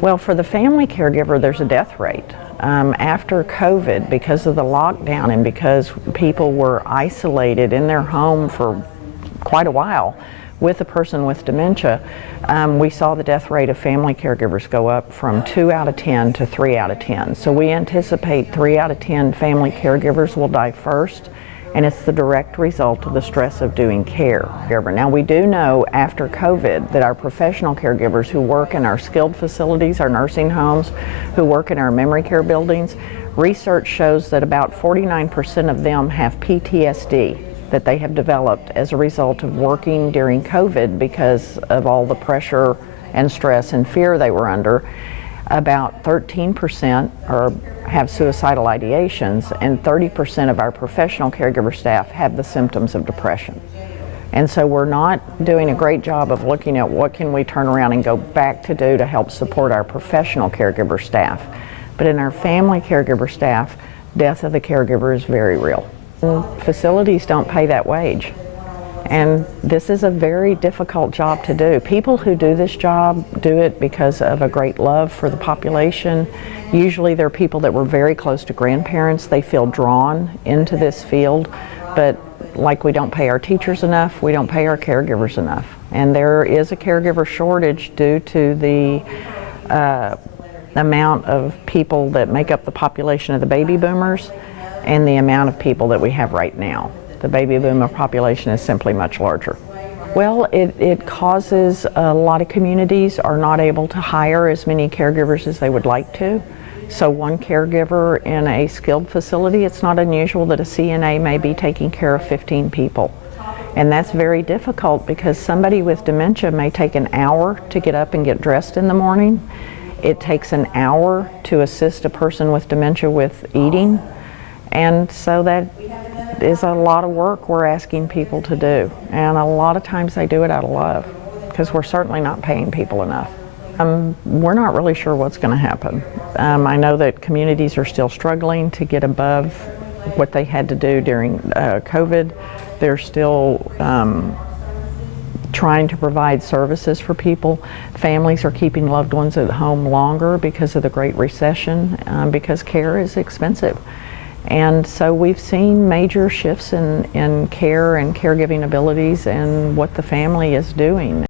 Well, for the family caregiver, there's a death rate. After COVID, because of the lockdown and because people were isolated in their home for quite a while with a person with dementia, we saw the death rate of family caregivers go up from 2 out of 10 to 3 out of 10. So we anticipate 3 out of 10 family caregivers will die first, and it's the direct result of the stress of doing care. Now, we do know after COVID that our professional caregivers who work in our skilled facilities, our nursing homes, who work in our memory care buildings, research shows that about 49% of them have PTSD that they have developed as a result of working during COVID because of all the pressure and stress and fear they were under. About 13% have suicidal ideations, and 30% of our professional caregiver staff have the symptoms of depression. And so we're not doing a great job of looking at what can we turn around and go back to do to help support our professional caregiver staff. But in our family caregiver staff, death of the caregiver is very real. Facilities don't pay that wage. And this is a very difficult job to do. People who do this job do it because of a great love for the population. Usually they're people that were very close to grandparents. They feel drawn into this field, but like we don't pay our teachers enough, we don't pay our caregivers enough. And there is a caregiver shortage due to the amount of people that make up the population of the baby boomers and the amount of people that we have right now. The baby boomer population is simply much larger. Well, it causes a lot of communities are not able to hire as many caregivers as they would like to. So one caregiver in a skilled facility, it's not unusual that a CNA may be taking care of 15 people. And that's very difficult because somebody with dementia may take an hour to get up and get dressed in the morning. It takes an hour to assist a person with dementia with eating. And so that is a lot of work we're asking people to do. And a lot of times they do it out of love because we're certainly not paying people enough. We're not really sure what's going to happen. I know that communities are still struggling to get above what they had to do during COVID. They're still trying to provide services for people. Families are keeping loved ones at home longer because of the Great Recession, because care is expensive. And so we've seen major shifts in care and caregiving abilities and what the family is doing.